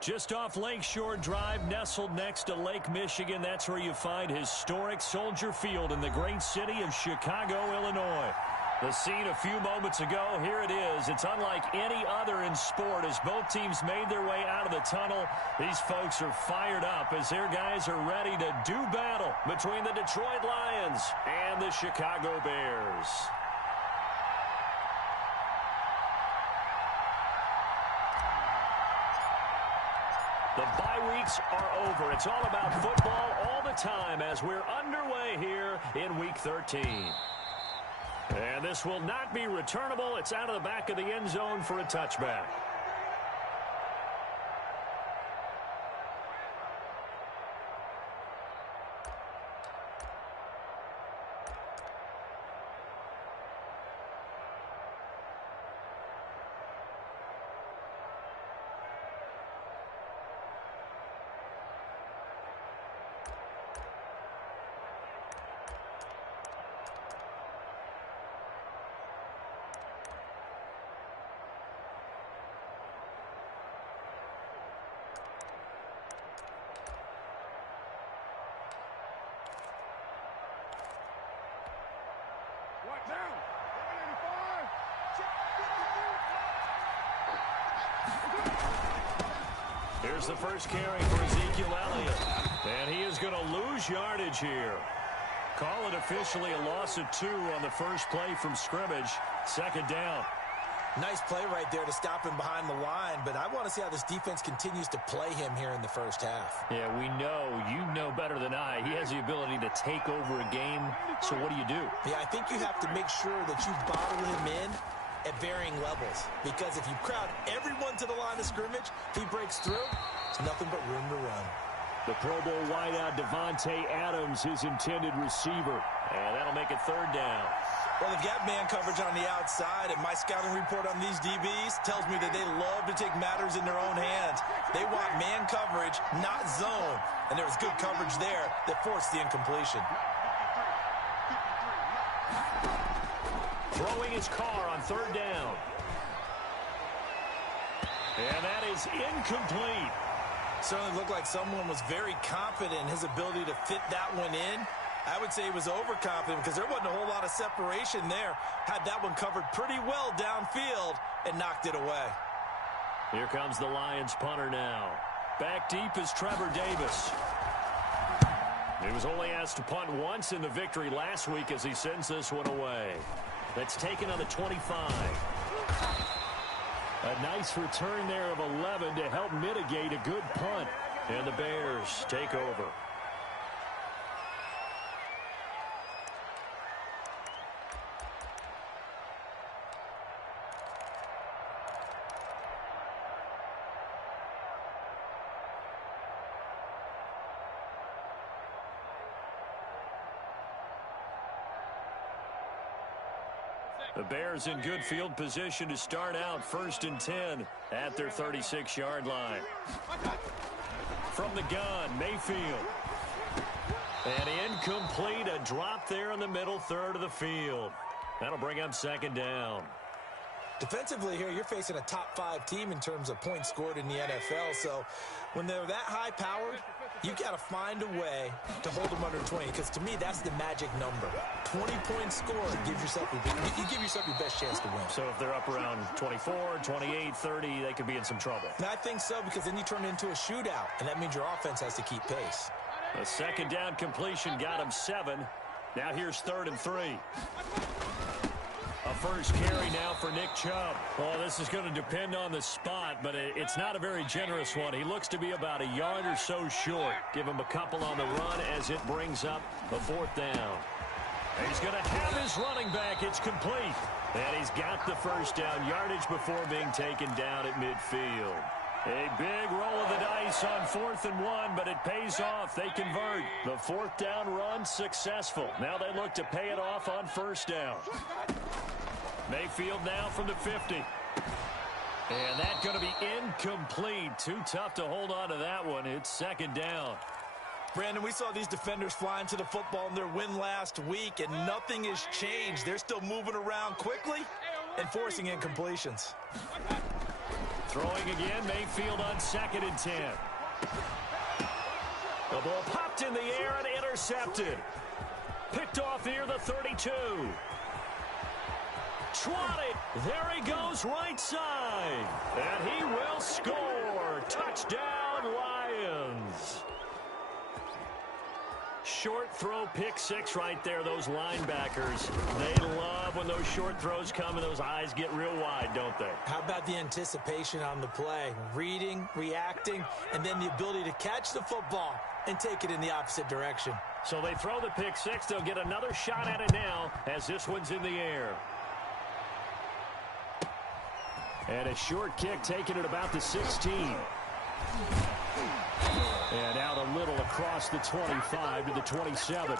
Just off Lakeshore Drive, nestled next to Lake Michigan. That's where you find historic Soldier Field in the great city of Chicago, Illinois. The scene a few moments ago, here it is. It's unlike any other in sport as both teams made their way out of the tunnel. These folks are fired up as their guys are ready to do battle between the Detroit Lions and the Chicago Bears. The bye weeks are over. It's all about football all the time as we're underway here in Week 13. And this will not be returnable. It's out of the back of the end zone for a touchback. Here's the first carry for Ezekiel Elliott. And he is going to lose yardage here. Call it officially a loss of 2 on the first play from scrimmage. Second down. Nice play right there to stop him behind the line, but I want to see how this defense continues to play him here in the first half. Yeah, we know. You know better than I. He has the ability to take over a game, so what do you do? Yeah, I think you have to make sure that you bottle him in at varying levels, because if you crowd everyone to the line of scrimmage, if he breaks through, it's nothing but room to run. The Pro Bowl wideout Devontae Adams, his intended receiver, and that'll make it third down. Well, they've got man coverage on the outside, and my scouting report on these DBs tells me that they love to take matters in their own hands. They want man coverage, not zone, and there was good coverage there that forced the incompletion. Throwing his car on third down. And that is incomplete. Certainly looked like someone was very confident in his ability to fit that one in. I would say he was overconfident because there wasn't a whole lot of separation there. Had that one covered pretty well downfield and knocked it away. Here comes the Lions punter now. Back deep is Trevor Davis. He was only asked to punt once in the victory last week as he sends this one away. That's taken on the 25. A nice return there of 11 to help mitigate a good punt. And the Bears take over. The Bears in good field position to start out 1st and 10 at their 36-yard line. From the gun, Mayfield. And incomplete, a drop there in the middle third of the field. That'll bring up second down. Defensively here, you're facing a top 5 team in terms of points scored in the NFL. So when they're that high powered, you got to find a way to hold them under 20, because to me, that's the magic number. 20 points scored gives yourself you give yourself your best chance to win. So if they're up around 24, 28, 30, they could be in some trouble. And I think so, because then you turn it into a shootout, and that means your offense has to keep pace. A second down completion got him 7. Now here's 3rd and 3. A first carry now for Nick Chubb. Well, this is going to depend on the spot, but it's not a very generous one. He looks to be about a yard or so short. Give him a couple on the run as it brings up a 4th down. And he's going to have his running back. It's complete. And he's got the first down yardage before being taken down at midfield. A big roll of the dice on 4th and 1, but it pays off. They convert. The 4th down run successful. Now they look to pay it off on 1st down. Mayfield now from the 50. And that's going to be incomplete. Too tough to hold on to that one. It's 2nd down. Brandon, we saw these defenders flying to the football in their win last week, and nothing has changed. They're still moving around quickly and forcing incompletions. Throwing again, Mayfield on 2nd and 10. The ball popped in the air and intercepted. Picked off near the 32. 20. There he goes right side. And he will score. Touchdown, Lions. Short throw, pick six right there, those linebackers. They love when those short throws come and those eyes get real wide, don't they? How about the anticipation on the play? Reading, reacting, and then the ability to catch the football and take it in the opposite direction. So they throw the pick six. They'll get another shot at it now as this one's in the air. And a short kick taken at about the 16. And out a little across the 25 to the 27.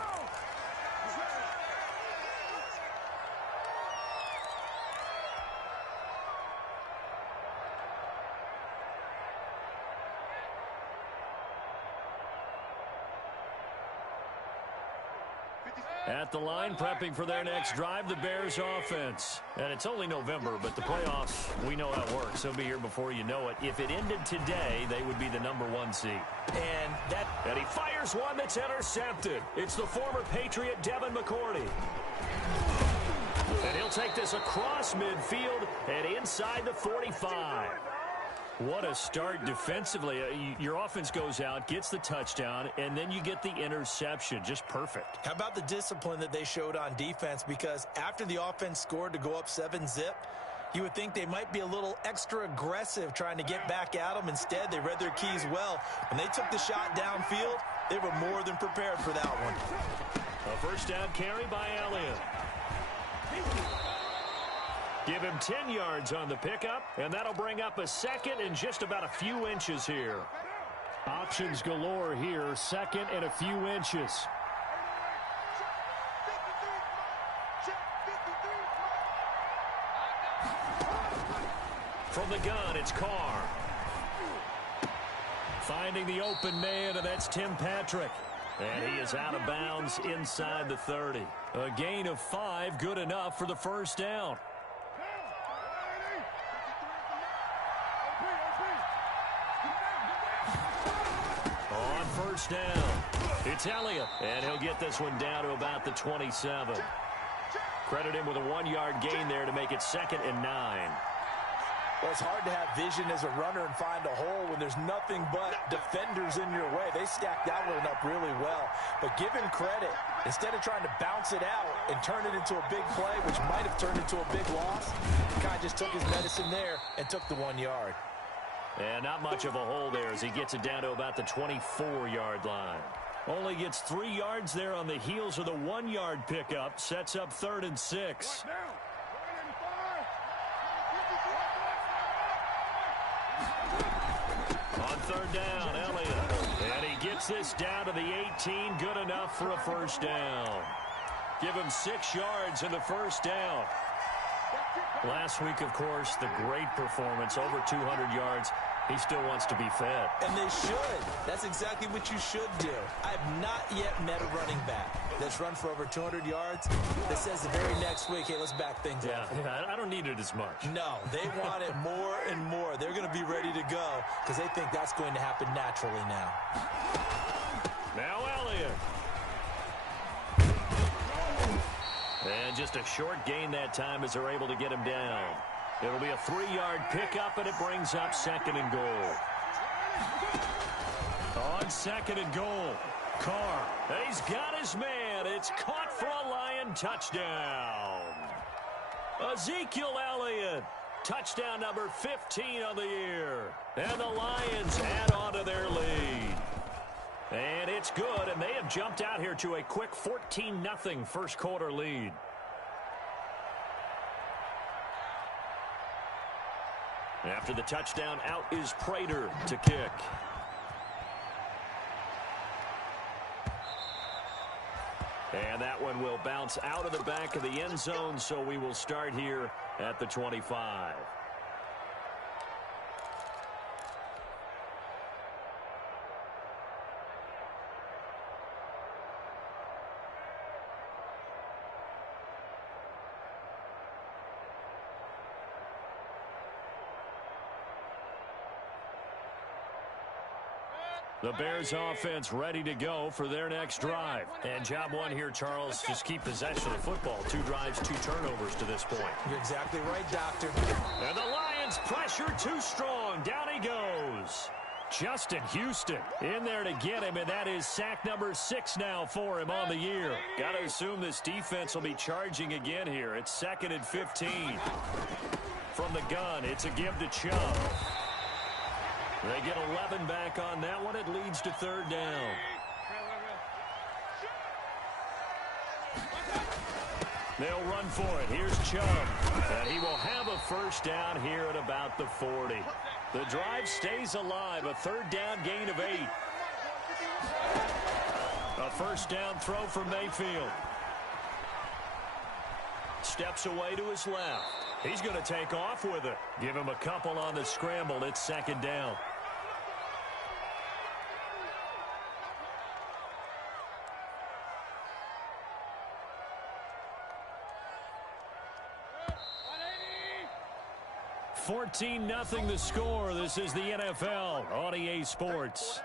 At the line, prepping for their next drive, the Bears offense. And it's only November, but the playoffs, we know how it works. They'll be here before you know it. If it ended today, they would be the #1 seed. And he fires one that's intercepted. It's the former Patriot Devin McCourty. And he'll take this across midfield and inside the 45. What a start defensively. Your offense goes out, gets the touchdown, and then you get the interception. Just perfect. How about the discipline that they showed on defense? Because after the offense scored to go up 7-zip, you would think they might be a little extra aggressive trying to get back at them. Instead, they read their keys well. When they took the shot downfield, they were more than prepared for that one. A first down carry by Elliott. Give him 10 yards on the pickup, and that'll bring up a second and just about a few inches here. Options galore here, second and a few inches. From the gun, it's Carr. Finding the open man, and that's Tim Patrick. And he is out of bounds inside the 30. A gain of 5, good enough for the first down. First down. It's Elliott, and he'll get this one down to about the 27. Credit him with a 1-yard gain there to make it 2nd and 9. Well, it's hard to have vision as a runner and find a hole when there's nothing but defenders in your way. They stacked that one up really well. But give him credit. Instead of trying to bounce it out and turn it into a big play, which might have turned into a big loss, the guy just took his medicine there and took the 1 yard. And not much of a hole there as he gets it down to about the 24-yard line. Only gets 3 yards there on the heels of the 1-yard pickup. Sets up 3rd and 6. On 3rd down, Elliott. And he gets this down to the 18. Good enough for a first down. Give him 6 yards in the first down. Last week, of course, the great performance, over 200 yards. He still wants to be fed. And they should. That's exactly what you should do. I have not yet met a running back that's run for over 200 yards that says the very next week, hey, let's back things up. Yeah, I don't need it as much. No, they want it more and more. They're going to be ready to go because they think that's going to happen naturally now. Now Elliott. And just a short gain that time as they're able to get him down. It'll be a 3-yard pickup, and it brings up 2nd and goal. On 2nd and goal, Carr. And he's got his man. It's caught for a Lion touchdown. Ezekiel Elliott. Touchdown number 15 on the year. And the Lions add on to their lead. And it's good, and they have jumped out here to a quick 14-0 first quarter lead. After the touchdown, out is Prater to kick. And that one will bounce out of the back of the end zone, so we will start here at the 25. The Bears offense ready to go for their next drive. And job one here, Charles, just keep possession of the football. 2 drives, 2 turnovers to this point. You're exactly right, Doctor. And the Lions pressure too strong. Down he goes. Justin Houston in there to get him, and that is sack number 6 now for him on the year. Got to assume this defense will be charging again here. It's 2nd and 15. From the gun, it's a give to Chubb. They get 11 back on that one. It leads to 3rd down. They'll run for it. Here's Chubb. And he will have a 1st down here at about the 40. The drive stays alive. A 3rd down gain of 8. A 1st down throw for Mayfield. Steps away to his left. He's going to take off with it. Give him a couple on the scramble. It's 2nd down. $14-0 the score. This is the NFL on EA Sports.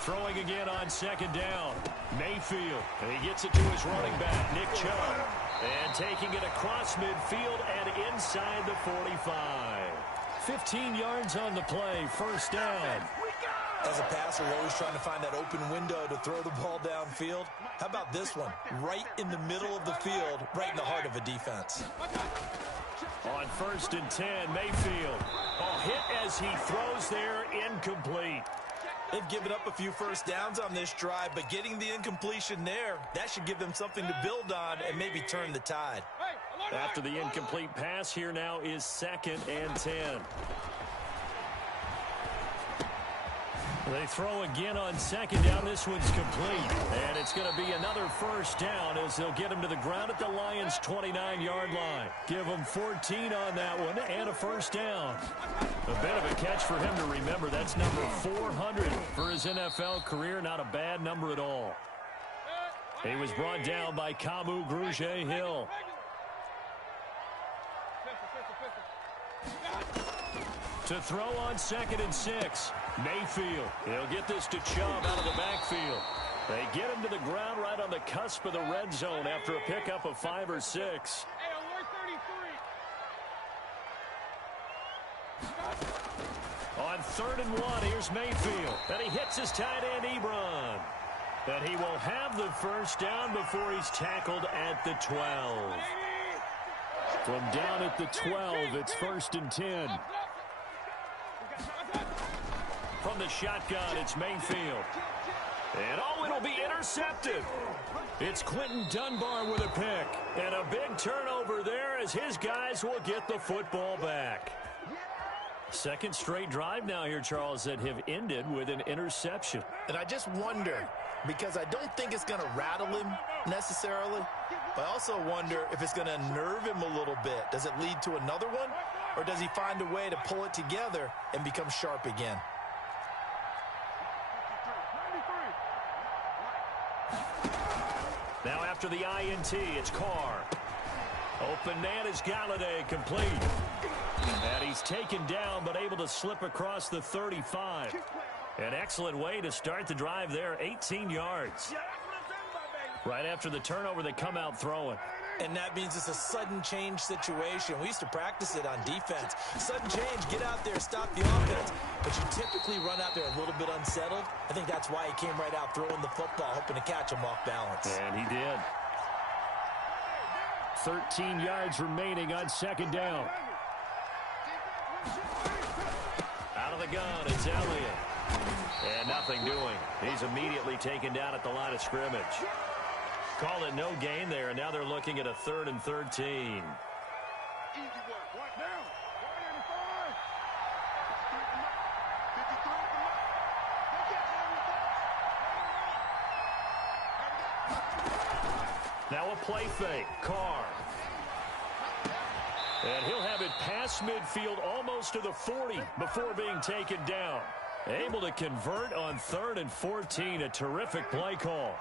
Throwing again on 2nd down. Mayfield. And he gets it to his running back, Nick Chubb. And taking it across midfield and inside the 45. 15 yards on the play. 1st down. As a passer, you're always trying to find that open window to throw the ball downfield. How about this one? Right in the middle of the field, right in the heart of a defense. On 1st and 10, Mayfield. Oh, hit as he throws there, incomplete. They've given up a few 1st downs on this drive, but getting the incompletion there, that should give them something to build on and maybe turn the tide. After the incomplete pass, here now is 2nd and 10. They throw again on 2nd down. This one's complete. And it's going to be another 1st down as they'll get him to the ground at the Lions' 29-yard line. Give him 14 on that one and a 1st down. A bit of a catch for him to remember. That's number 400 for his NFL career. Not a bad number at all. He was brought down by Kamu Grugier-Hill. To throw on 2nd and 6. Mayfield. He'll get this to Chubb out of the backfield. They get him to the ground right on the cusp of the red zone after a pickup of 5 or 6. On 3rd and 1, here's Mayfield. And he hits his tight end, Ebron. And he will have the 1st down before he's tackled at the 12. From down at the 12, it's 1st and 10. From the shotgun, it's Mayfield. And oh, it'll be intercepted. It's Quentin Dunbar with a pick. And a big turnover there as his guys will get the football back. 2nd straight drive now here, Charles, that have ended with an interception. And I just wonder, because I don't think it's going to rattle him necessarily, but I also wonder if it's going to nerve him a little bit. Does it lead to another one? Or does he find a way to pull it together and become sharp again? Now after the INT, it's Carr. Open man is Galladay, complete. And he's taken down but able to slip across the 35. An excellent way to start the drive there, 18 yards. Right after the turnover, they come out throwing. And that means it's a sudden change situation. We used to practice it on defense. Sudden change, get out there, stop the offense. But you typically run out there a little bit unsettled. I think that's why he came right out throwing the football, hoping to catch him off balance. And he did. 13 yards remaining on 2nd down. Out of the gun, it's Elliott. And nothing doing. He's immediately taken down at the line of scrimmage. Call it no gain there, and now they're looking at a 3rd and 13. Now a play fake. Carr. And he'll have it past midfield almost to the 40 before being taken down. Able to convert on 3rd and 14. A terrific play call.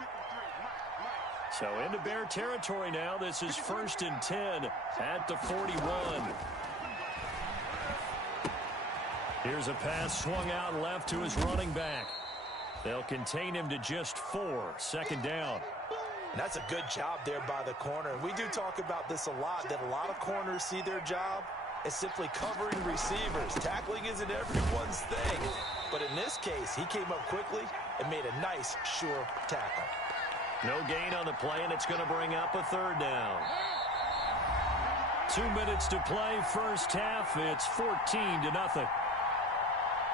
So into Bear territory now. This is 1st and 10 at the 41. Here's a pass swung out left to his running back. They'll contain him to just 4. Second down. And that's a good job there by the corner. We do talk about this a lot, that a lot of corners see their job as simply covering receivers. Tackling isn't everyone's thing. But in this case, he came up quickly and made a nice, sure tackle. No gain on the play, and it's going to bring up a third down. 2 minutes to play, first half. It's 14-0.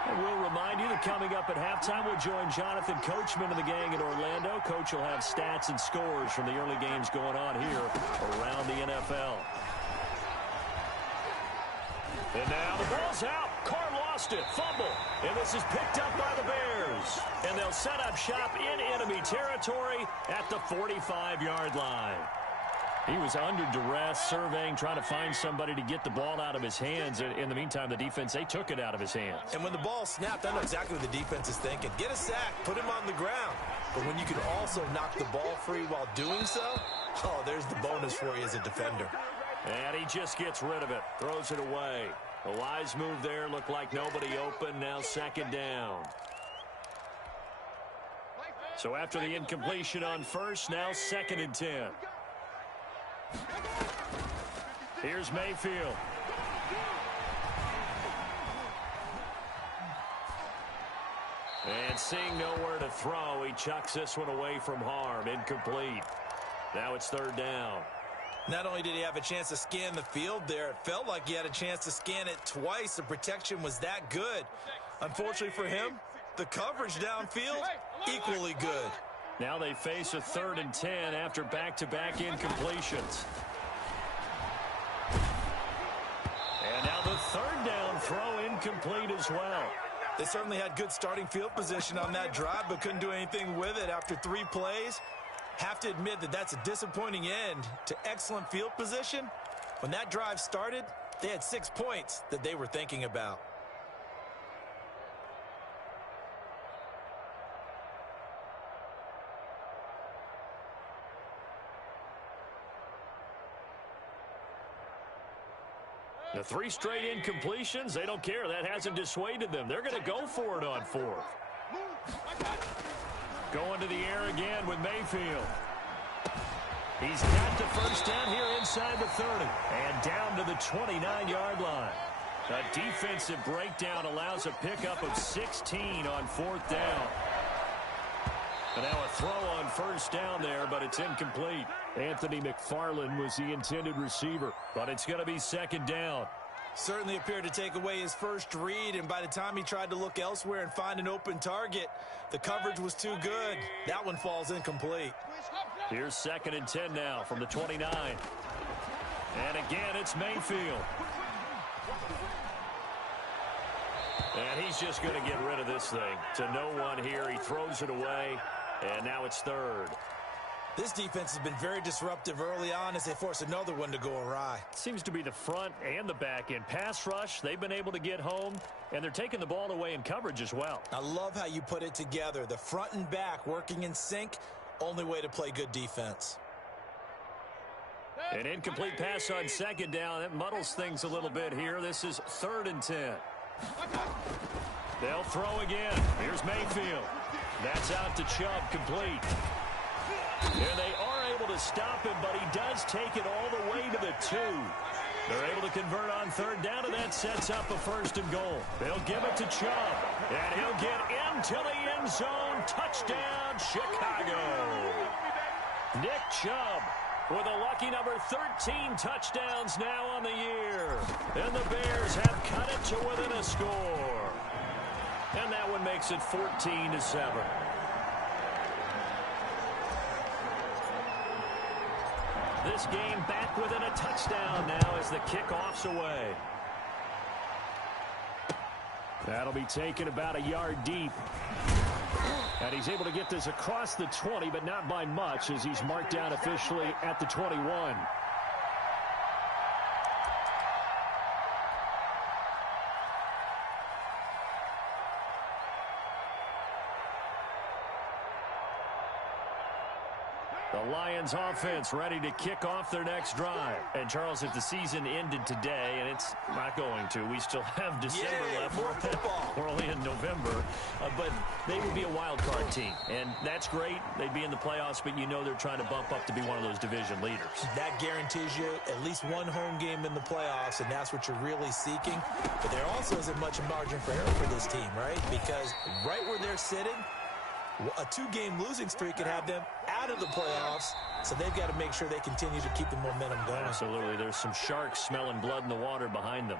And we'll remind you that coming up at halftime, we'll join Jonathan Coachman and the gang in Orlando. Coach will have stats and scores from the early games going on here around the NFL. And now the ball's out. Carr lost it. Fumble. And this is picked up by the Bears. And they'll set up shop in enemy territory at the 45-yard line. He was under duress, surveying, trying to find somebody to get the ball out of his hands. In the meantime, the defense, they took it out of his hands. And when the ball snapped, I know exactly what the defense is thinking. Get a sack, put him on the ground. But when you can also knock the ball free while doing so, oh, there's the bonus for you as a defender. And he just gets rid of it, throws it away. A wise move there, looked like nobody open, now second down. So after the incompletion on first, now 2nd and 10. Here's Mayfield. And seeing nowhere to throw, he chucks this one away from harm. Incomplete. Now it's third down. Not only did he have a chance to scan the field there, it felt like he had a chance to scan it twice. The protection was that good. Unfortunately for him, the coverage downfield, equally good. Now they face a 3rd and 10 after back-to-back incompletions. And now the 3rd down throw incomplete as well. They certainly had good starting field position on that drive, but couldn't do anything with it after 3 plays. Have to admit that that's a disappointing end to excellent field position. When that drive started, they had 6 points that they were thinking about. The 3 straight incompletions, they don't care. That hasn't dissuaded them. They're going to go for it on 4th. Going to the air again with Mayfield. He's got the first down here inside the 30. And down to the 29-yard line. A defensive breakdown allows a pickup of 16 on 4th down. And now a throw on first down there, but it's incomplete. Anthony McFarland was the intended receiver, but it's going to be 2nd down. Certainly appeared to take away his first read, and by the time he tried to look elsewhere and find an open target, the coverage was too good. That one falls incomplete. Here's 2nd and 10 now from the 29. And again, it's Mayfield. And he's just going to get rid of this thing. To no one here. He throws it away, and now it's 3rd. This defense has been very disruptive early on as they force another one to go awry. Seems to be the front and the back end. Pass rush, they've been able to get home, and they're taking the ball away in coverage as well. I love how you put it together. The front and back working in sync, only way to play good defense. An incomplete pass on 2nd down. That muddles things a little bit here. This is 3rd and 10. They'll throw again. Here's Mayfield. That's out to Chubb, complete. And they are able to stop him, but he does take it all the way to the 2. They're able to convert on 3rd down, and that sets up a 1st and goal. They'll give it to Chubb, and he'll get into the end zone. Touchdown, Chicago. Nick Chubb with a lucky number 13 touchdowns now on the year. And the Bears have cut it to within a score. And that one makes it 14-7. This game back within a touchdown now as the kickoff's away. That'll be taken about a yard deep. And he's able to get this across the 20, but not by much as he's marked down officially at the 21. The Lions offense ready to kick off their next drive. And, Charles, if the season ended today, and it's not going to, we still have December left. More football. We're only in November. But they would be a wild card team. And that's great. They'd be in the playoffs, but you know they're trying to bump up to be one of those division leaders. That guarantees you at least one home game in the playoffs, and that's what you're really seeking. But there also isn't much margin for error for this team, right? Because right where they're sitting, a 2-game losing streak could have them out of the playoffs, so they've got to make sure they continue to keep the momentum going. Absolutely. There's some sharks smelling blood in the water behind them.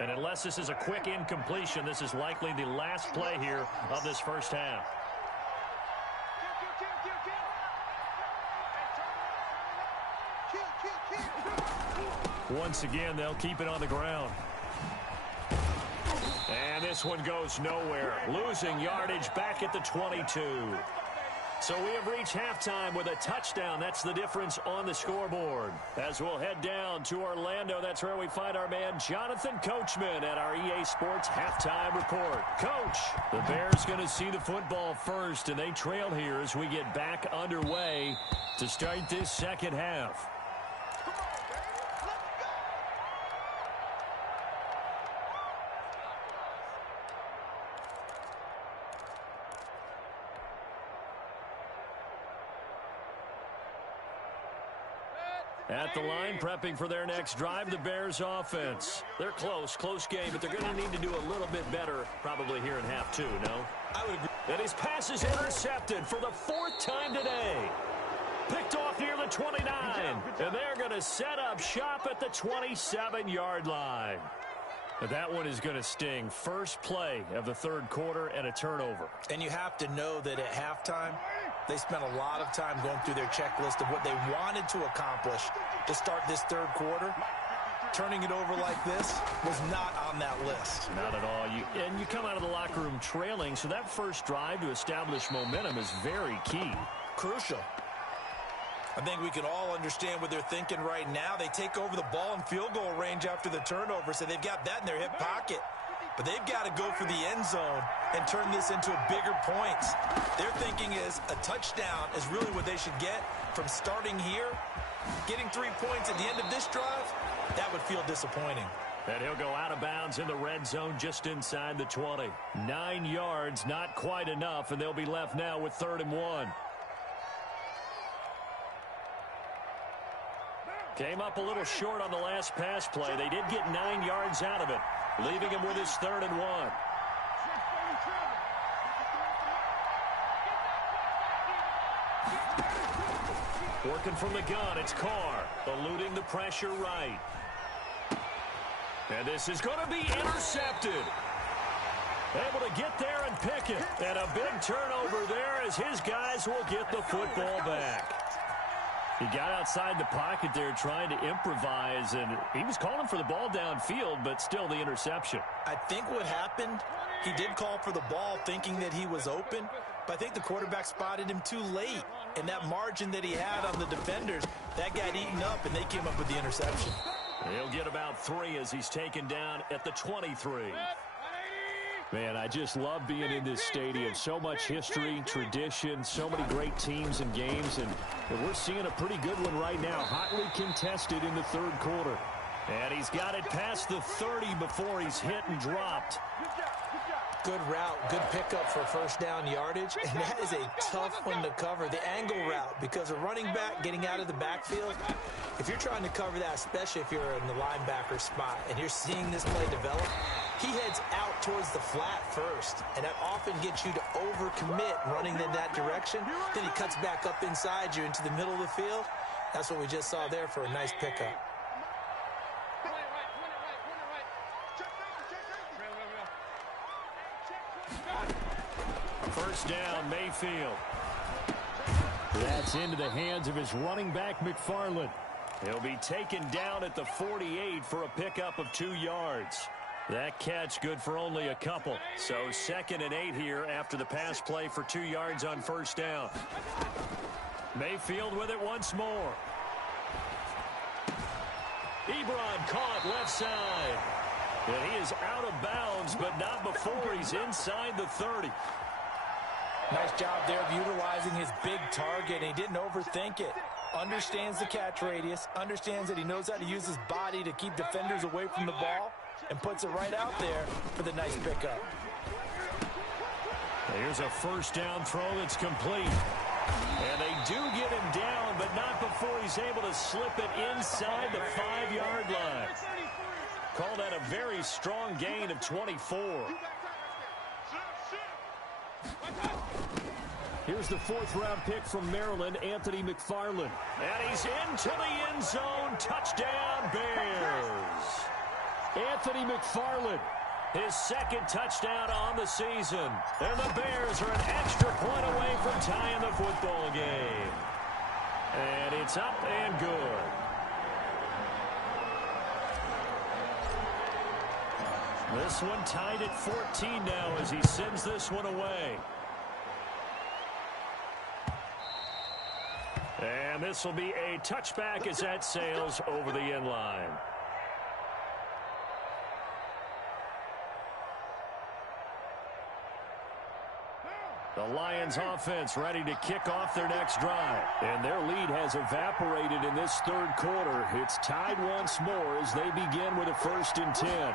And unless this is a quick incompletion, this is likely the last play here of this first half. Once again, they'll keep it on the ground. And this one goes nowhere. Losing yardage back at the 22. So we have reached halftime with a touchdown. That's the difference on the scoreboard. As we'll head down to Orlando, that's where we find our man Jonathan Coachman at our EA Sports Halftime Report. Coach, the Bears going to see the football first, and they trail here as we get back underway to start this second half. At the line, prepping for their next drive, the Bears offense. They're close game, but they're going to need to do a little bit better probably here in half two, no? I would agree. And his pass is intercepted for the 4th time today. Picked off near the 29, and they're going to set up shop at the 27-yard line. But that one is going to sting. First play of the 3rd quarter and a turnover. And you have to know that at halftime, they spent a lot of time going through their checklist of what they wanted to accomplish to start this 3rd quarter. Turning it over like this was not on that list. Not at all. You come out of the locker room trailing, so that first drive to establish momentum is very key. Crucial. I think we can all understand what they're thinking right now. They take over the ball in field goal range after the turnover, so they've got that in their hip pocket. But they've got to go for the end zone and turn this into bigger points. Their thinking is a touchdown is really what they should get from starting here. Getting 3 points at the end of this drive, that would feel disappointing. And he'll go out of bounds in the red zone just inside the 20. 9 yards, not quite enough, and they'll be left now with 3rd and 1. Came up a little short on the last pass play. They did get 9 yards out of it, leaving him with his 3rd and 1. Working from the gun, it's Carr, eluding the pressure right. And this is going to be intercepted. Able to get there and pick it. And a big turnover there as his guys will get the football back. He got outside the pocket there trying to improvise, and he was calling for the ball downfield, but still the interception. I think what happened, he did call for the ball thinking that he was open, but I think the quarterback spotted him too late. And that margin that he had on the defenders, that got eaten up, and they came up with the interception. He'll get about 3 as he's taken down at the 23. Man, I just love being in this stadium. So much history, tradition, so many great teams and games, and we're seeing a pretty good one right now, hotly contested in the 3rd quarter. And he's got it past the 30 before he's hit and dropped. Good route, good pickup for 1st down yardage, and that is a tough one to cover, the angle route, because a running back getting out of the backfield, if you're trying to cover that, especially if you're in the linebacker spot and you're seeing this play develop, he heads out towards the flat first, and that often gets you to overcommit running in that direction. Then he cuts back up inside you into the middle of the field. That's what we just saw there for a nice pickup. First down, Mayfield. That's into the hands of his running back, McFarland. He'll be taken down at the 48 for a pickup of 2 yards. That catch good for only a couple. So 2nd and 8 here after the pass play for 2 yards on 1st down. Mayfield with it once more. Ebron caught left side. And he is out of bounds, but not before he's inside the 30. Nice job there of utilizing his big target. He didn't overthink it. Understands the catch radius, understands that he knows how to use his body to keep defenders away from the ball, and puts it right out there for the nice pickup. Here's a first down throw that's complete. And they do get him down, but not before he's able to slip it inside the 5-yard line. Call that a very strong gain of 24. Here's the 4th-round pick from Maryland, Anthony McFarland. And he's into the end zone. Touchdown, Bears. Anthony McFarland, his 2nd touchdown on the season. And the Bears are an extra point away from tying the football game. And it's up and good. This one tied at 14 now as he sends this one away. And this will be a touchback as that sails over the end line. The Lions offense ready to kick off their next drive. And their lead has evaporated in this 3rd quarter. It's tied once more as they begin with a 1st and 10.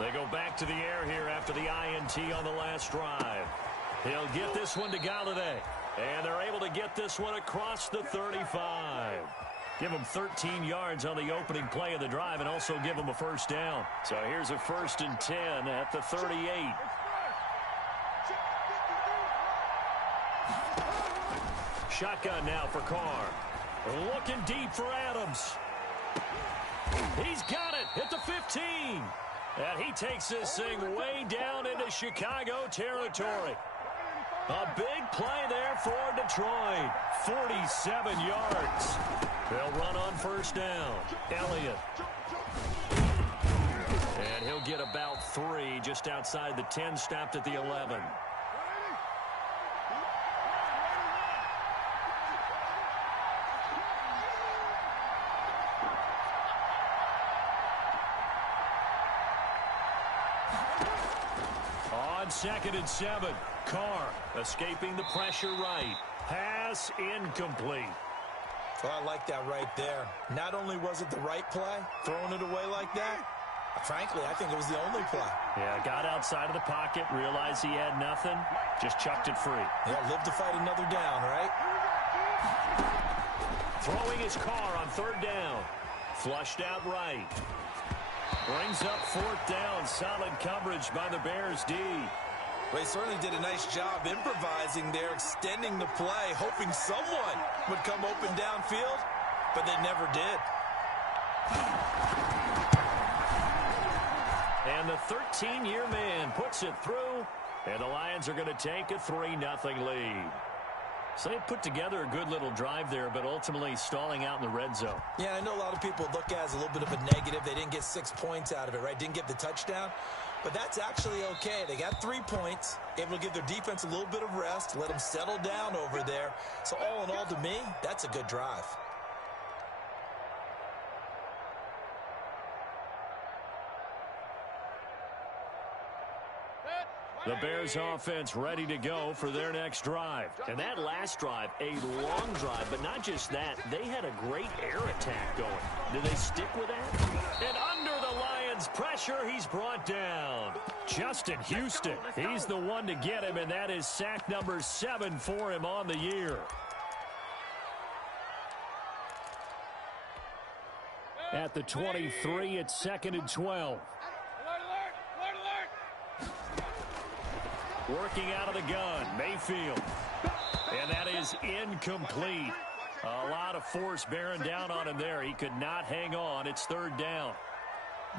They go back to the air here after the INT on the last drive. He'll get this one to Galladay. And they're able to get this one across the 35. Give them 13 yards on the opening play of the drive and also give them a 1st down. So here's a 1st and 10 at the 38. Shotgun now for Carr. Looking deep for Adams. He's got it at the 15. And he takes this thing way down into Chicago territory. A big play there for Detroit. 47 yards. They'll run on 1st down. Elliott. And he'll get about 3 just outside the 10, stopped at the 11. On 2nd and 7. Carr escaping the pressure right. Pass incomplete. Well, I like that right there. Not only was it the right play, throwing it away like that, frankly, I think it was the only play. Yeah, got outside of the pocket, realized he had nothing, just chucked it free. Yeah, live to fight another down, right? Throwing his Carr on 3rd down. Flushed out right. Brings up 4th down. Solid coverage by the Bears D. Well, he certainly did a nice job improvising there, extending the play, hoping someone would come open downfield, but they never did. And the 13-year man puts it through, and the Lions are going to take a 3-0 lead. So they put together a good little drive there, but ultimately stalling out in the red zone. Yeah, I know a lot of people look at it as a little bit of a negative. They didn't get 6 points out of it, right? Didn't get the touchdown. But that's actually okay. They got 3 points, able to give their defense a little bit of rest, let them settle down over there. So all in all, to me, that's a good drive. The Bears offense ready to go for their next drive. And that last drive, a long drive, but not just that. They had a great air attack going. Do they stick with that? And under the Lions' pressure, he's brought down. Justin Houston, he's the one to get him, and that is sack number 7 for him on the year. At the 23, it's 2nd and 12. Working out of the gun, Mayfield. And that is incomplete. A lot of force bearing down on him there. He could not hang on. It's 3rd down.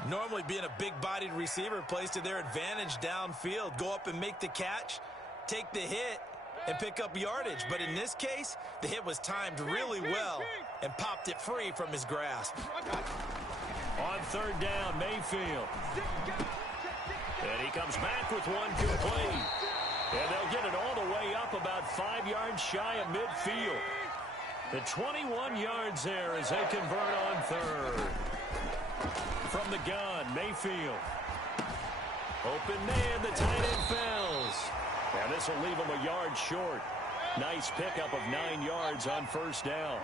Normally being a big-bodied receiver plays to their advantage downfield. Go up and make the catch, take the hit, and pick up yardage. But in this case, the hit was timed really well and popped it free from his grasp. On 3rd down, Mayfield. And he comes back with one complete. And they'll get it all the way up about 5 yards shy of midfield. The 21 yards there as they convert on third. From the gun, Mayfield. Open man, the tight end fails. And this will leave him a yard short. Nice pickup of 9 yards on first down.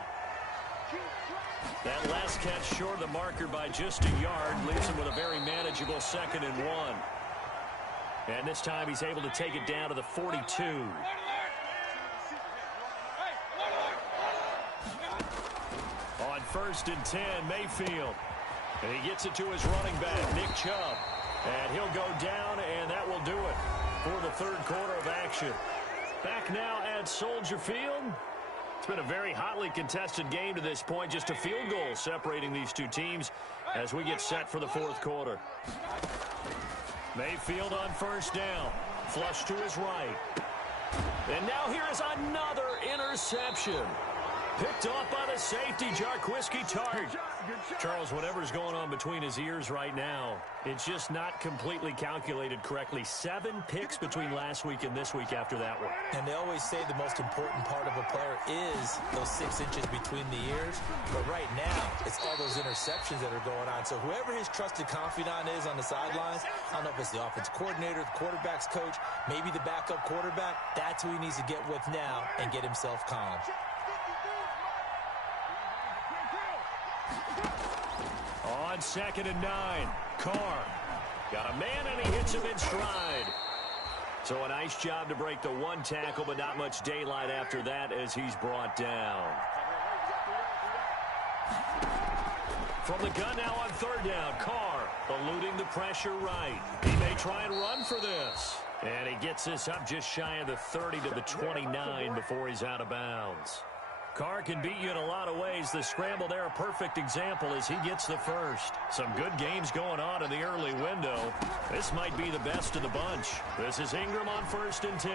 That last catch short of the marker by just a yard leaves him with a very manageable 2nd and 1. And this time he's able to take it down to the 42. On 1st and 10, Mayfield. And he gets it to his running back, Nick Chubb. And he'll go down, and that will do it for the third quarter of action. Back now at Soldier Field. It's been a very hotly contested game to this point. Just a field goal separating these two teams as we get set for the fourth quarter. Mayfield on first down. Flush to his right. And now here is another interception. Picked off by the safety, Jarquiski Tart. Charles, whatever's going on between his ears right now, it's just not completely calculated correctly. 7 picks between last week and this week after that one. And they always say the most important part of a player is those 6 inches between the ears. But right now, it's all those interceptions that are going on. So whoever his trusted confidant is on the sidelines, I don't know if it's the offense coordinator, the quarterback's coach, maybe the backup quarterback, that's who he needs to get with now and get himself calm. On 2nd and 9, Carr. Got a man, and he hits him in stride. So a nice job to break the 1 tackle, but not much daylight after that as he's brought down. From the gun now on 3rd down, Carr eluding the pressure right. He may try and run for this. And he gets this up just shy of the 30 to the 29 before he's out of bounds. Carr can beat you in a lot of ways. The scramble there, a perfect example as he gets the first. Some good games going on in the early window. This might be the best of the bunch. This is Ingram on 1st and 10.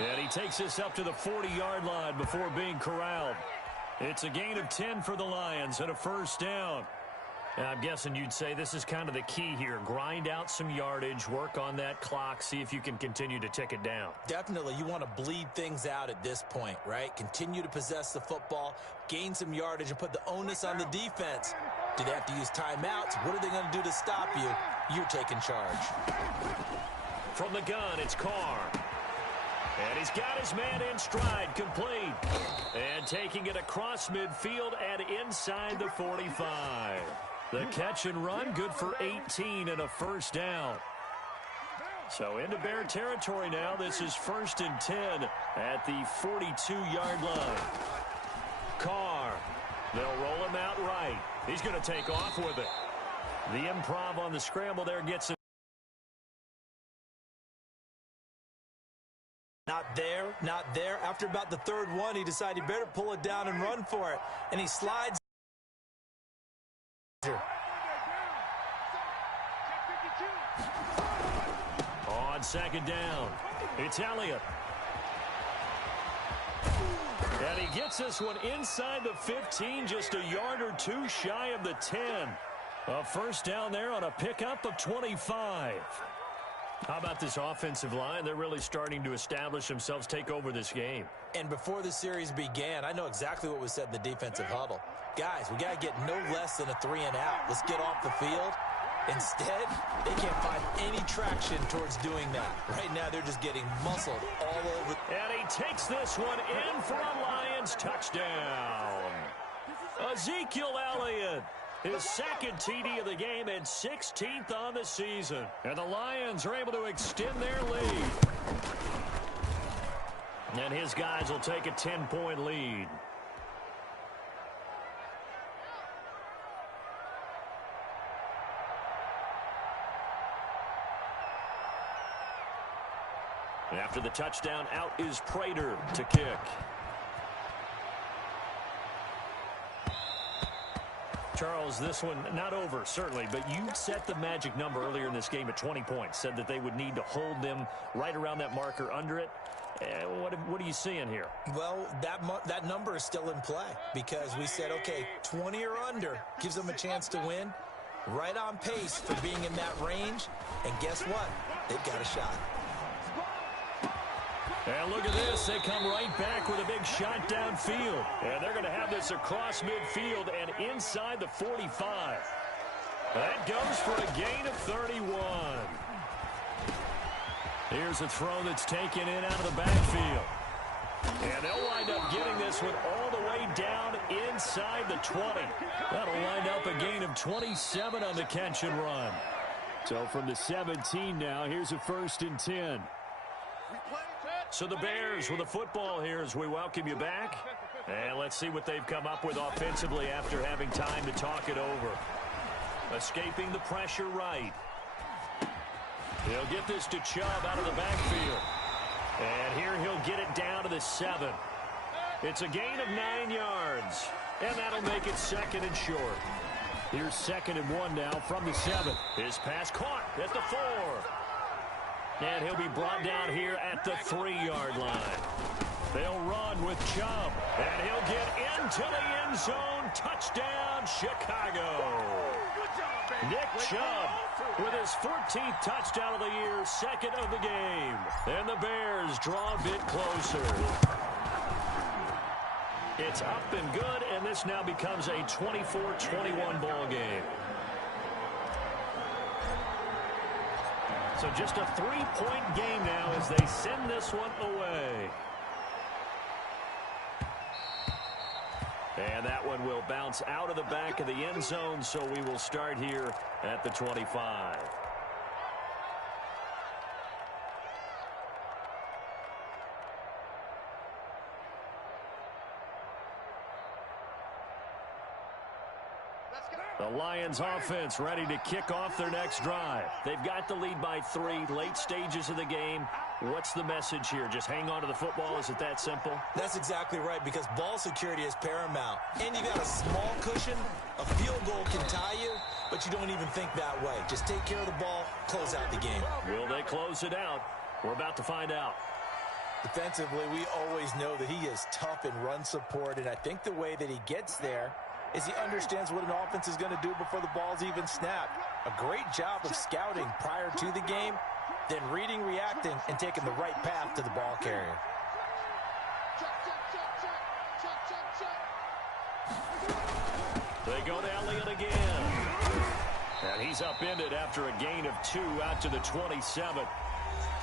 And he takes this up to the 40-yard line before being corralled. It's a gain of 10 for the Lions and a first down. And I'm guessing you'd say this is kind of the key here. Grind out some yardage, work on that clock, see if you can continue to tick it down. Definitely. You want to bleed things out at this point, right? Continue to possess the football, gain some yardage, and put the onus on the defense. Do they have to use timeouts? What are they going to do to stop you? You're taking charge. From the gun, it's Carr. And he's got his man in stride, complete. And taking it across midfield and inside the 45. The catch and run, good for 18 and a first down. So into Bear territory now. This is 1st and 10 at the 42-yard line. Carr, they'll roll him out right. He's going to take off with it. The improv on the scramble there gets him. Not there, not there. After about the 3rd one, he decided he better pull it down and run for it. And he slides. On 2nd down, it's Elliott. And he gets this one inside the 15, just a yard or 2 shy of the 10. A first down there on a pickup of 25. How about this offensive line? They're really starting to establish themselves, take over this game. And before the series began, I know exactly what was said in the defensive huddle. Guys, we got to get no less than a 3 and out. Let's get off the field. Instead, they can't find any traction towards doing that. Right now, they're just getting muscled all over. And he takes this one in for a Lions touchdown. Ezekiel Elliott. His 2nd TD of the game and 16th on the season. And the Lions are able to extend their lead. And his guys will take a 10-point lead. After the touchdown, out is Prater to kick. Charles, this one not over, certainly, but you set the magic number earlier in this game at 20 points. Said that they would need to hold them right around that marker under it. What are you seeing here? Well, that number is still in play because we said, okay, 20 or under gives them a chance to win. Right on pace for being in that range. And guess what? They've got a shot. And look at this. They come right back with a big shot downfield. And they're going to have this across midfield and inside the 45. That goes for a gain of 31. Here's a throw that's taken in out of the backfield. And they'll wind up getting this one all the way down inside the 20. That'll wind up a gain of 27 on the catch and run. So from the 17 now, here's a 1st and 10. So the Bears with the football here as we welcome you back. And let's see what they've come up with offensively after having time to talk it over. Escaping the pressure right. He'll get this to Chubb out of the backfield. And here he'll get it down to the 7. It's a gain of 9 yards. And that'll make it 2nd and short. Here's 2nd and 1 now from the 7. His pass caught at the 4. And he'll be brought down here at the 3-yard line. They'll run with Chubb. And he'll get into the end zone. Touchdown, Chicago. Nick Chubb with his 14th touchdown of the year, 2nd of the game. And the Bears draw a bit closer. It's up and good, and this now becomes a 24-21 ball game. So just a 3-point game now as they send this one away. And that one will bounce out of the back of the end zone, so we will start here at the 25. The Lions offense ready to kick off their next drive. They've got the lead by 3, late stages of the game. What's the message here? Just hang on to the football? Is it that simple? That's exactly right, because ball security is paramount. And you got a small cushion. A field goal can tie you, but you don't even think that way. Just take care of the ball, close out the game. Will they close it out? We're about to find out. Defensively, we always know that he is tough in run support, and I think the way that he gets there is he understands what an offense is going to do before the ball's even snapped. A great job of scouting prior to the game, then reading, reacting, and taking the right path to the ball carrier. They go to Elliott again. And he's upended after a gain of 2 out to the 27.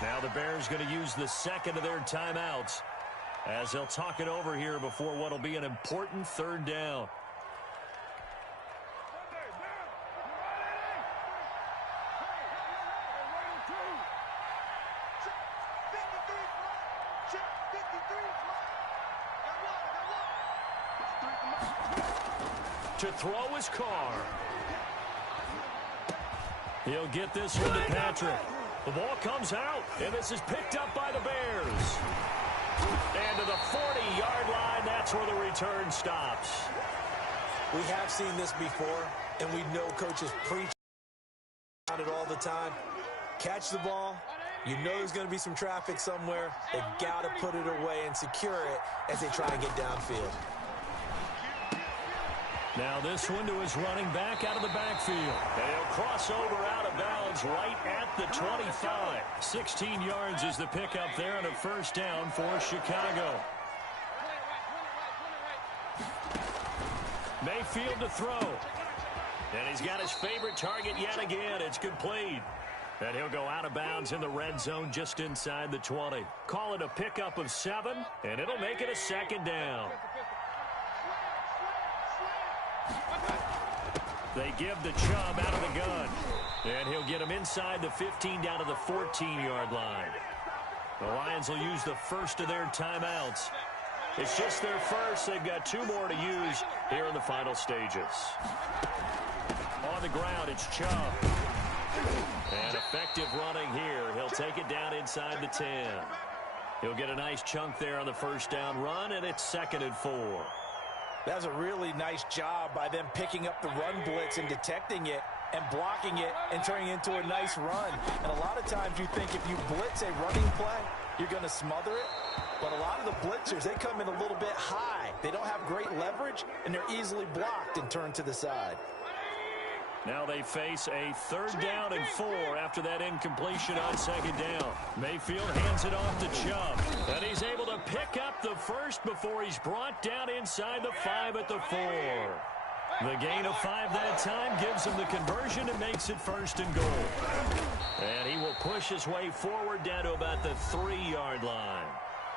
Now the Bears going to use the 2nd of their timeouts as they'll talk it over here before what will be an important 3rd down. To throw his car. He'll get this one to Patrick. The ball comes out, and this is picked up by the Bears. And to the 40-yard line, that's where the return stops. We have seen this before, and we know coaches preach about it all the time. Catch the ball. You know there's going to be some traffic somewhere. They've got to put it away and secure it as they try and get downfield. Now this one to his running back out of the backfield. And he'll cross over out of bounds right at the 25. 16 yards is the pickup there and a 1st down for Chicago. Mayfield to throw. And he's got his favorite target yet again. It's complete. And he'll go out of bounds in the red zone just inside the 20. Call it a pickup of 7, and it'll make it a 2nd down. They give the Chubb out of the gun. And he'll get him inside the 15 down to the 14-yard line. The Lions will use the 1st of their timeouts. It's just their 1st. They've got 2 more to use here in the final stages. On the ground, it's Chubb. And effective running here. He'll take it down inside the 10. He'll get a nice chunk there on the 1st down run, and it's 2nd and 4. That's a really nice job by them picking up the run blitz and detecting it and blocking it and turning it into a nice run. And a lot of times you think if you blitz a running play, you're going to smother it. But a lot of the blitzers, they come in a little bit high. They don't have great leverage, and they're easily blocked and turned to the side. Now they face a 3rd down and 4 after that incompletion on 2nd down. Mayfield hands it off to Chubb. And he's able to pick up the first before he's brought down inside the 5 at the 4. The gain of 5 that time gives him the conversion and makes it 1st and goal. And he will push his way forward down to about the 3-yard line.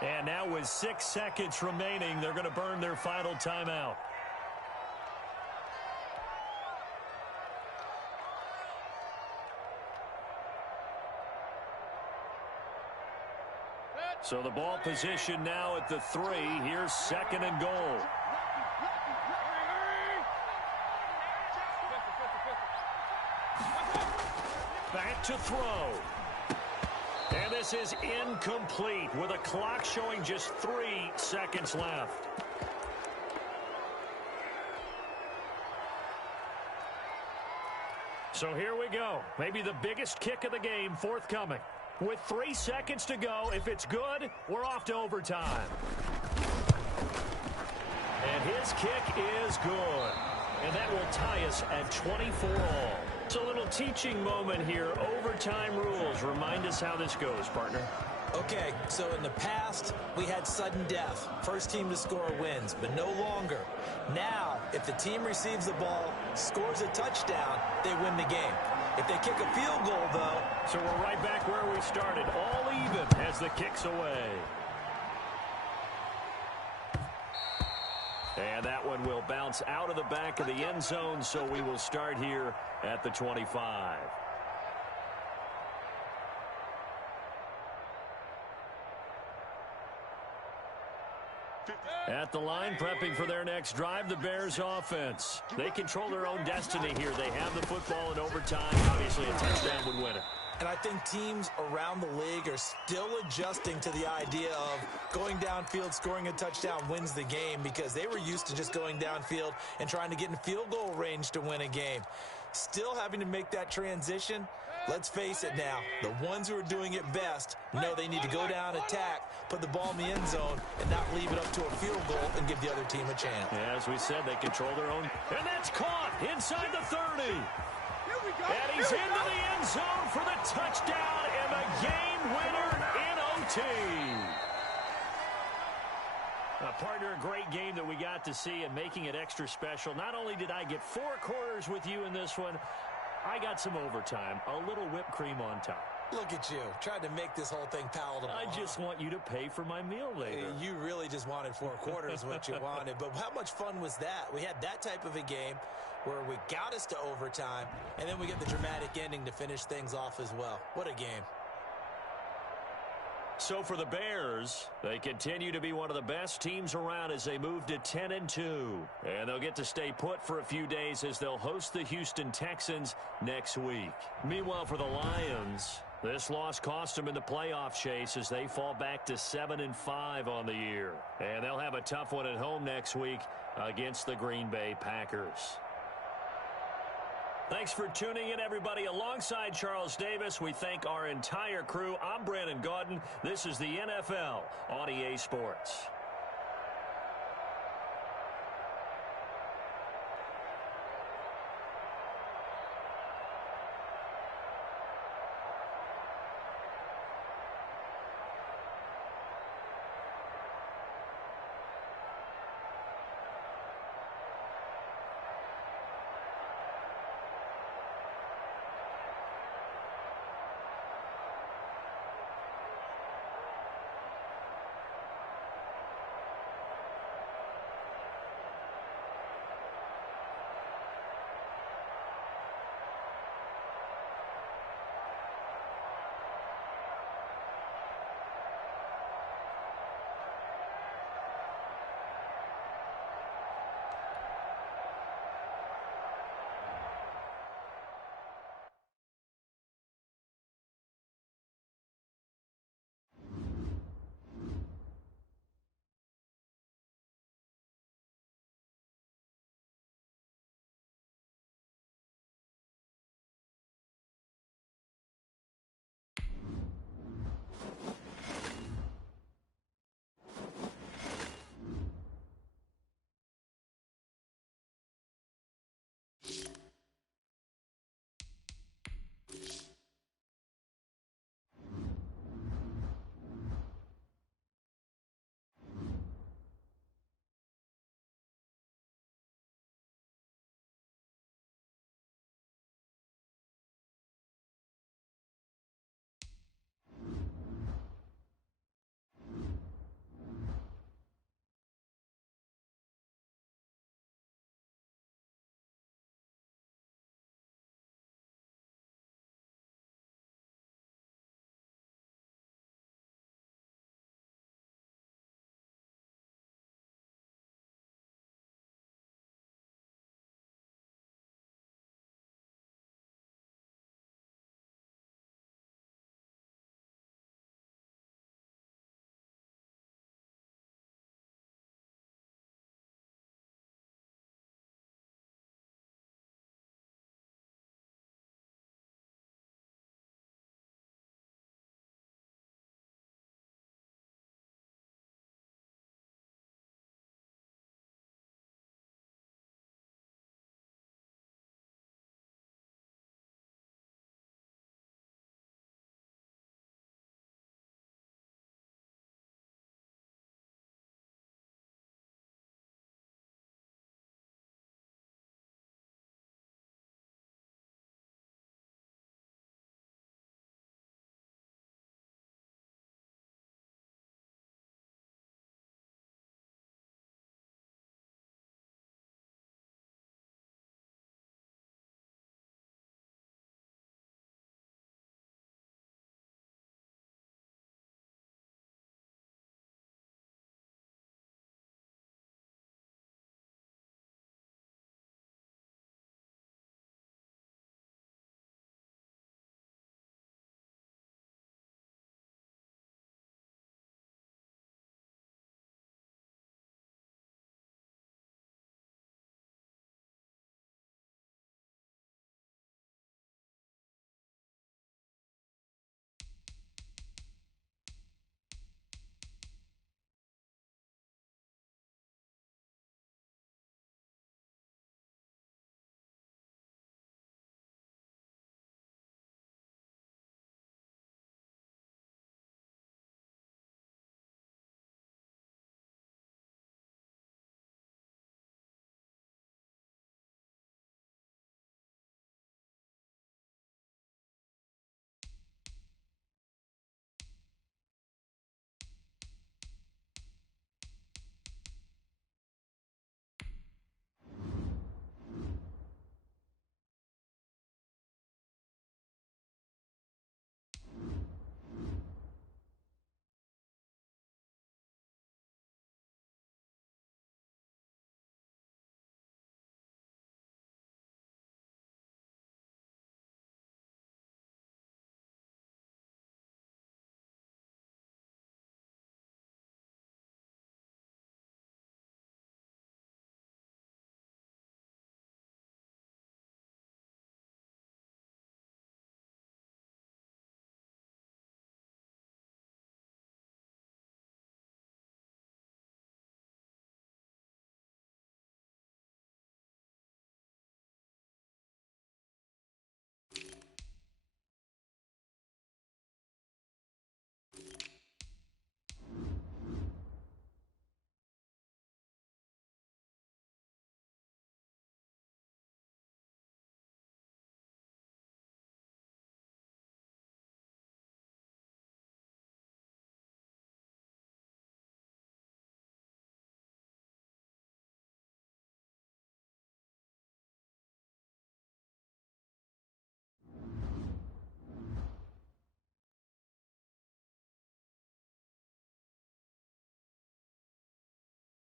And now with 6 seconds remaining, they're going to burn their final timeout. So the ball position now at the 3. Here's 2nd and goal. Back to throw. And this is incomplete with a clock showing just 3 seconds left. So here we go. Maybe the biggest kick of the game forthcoming. With 3 seconds to go, if it's good, we're off to overtime. And his kick is good. And that will tie us at 24 all. It's a little teaching moment here. Overtime rules. Remind us how this goes, partner. Okay, so in the past, we had sudden death. First team to score wins, but no longer. Now, if the team receives the ball, scores a touchdown, they win the game. If they kick a field goal, though... So we're right back where we started, all even as the kick's away. And that one will bounce out of the back of the end zone, so we will start here at the 25. At the line, prepping for their next drive, the Bears offense. They control their own destiny here. They have the football in overtime. Obviously, a touchdown would win it. And I think teams around the league are still adjusting to the idea of going downfield, scoring a touchdown wins the game, because they were used to just going downfield and trying to get in field goal range to win a game. Still having to make that transition. Let's face it now, the ones who are doing it best know they need to go down, attack, put the ball in the end zone, and not leave it up to a field goal and give the other team a chance. Yeah, as we said, they control their own. And that's caught inside the 30. And he's into the end zone for the touchdown and the game winner in OT. Partner, a great game that we got to see and making it extra special. Not only did I get 4 quarters with you in this one, I got some overtime, a little whipped cream on top. Look at you, tried to make this whole thing palatable. I just want you to pay for my meal later. You really just wanted 4 quarters what you wanted. But how much fun was that? We had that type of a game where we got us to overtime, and then we get the dramatic ending to finish things off as well. What a game. So for the Bears, they continue to be one of the best teams around as they move to 10-2. And they'll get to stay put for a few days as they'll host the Houston Texans next week. Meanwhile, for the Lions, this loss cost them in the playoff chase as they fall back to 7-5 on the year. And they'll have a tough one at home next week against the Green Bay Packers. Thanks for tuning in, everybody. Alongside Charles Davis, we thank our entire crew. I'm Brandon Gaudin. This is the NFL on EA Sports.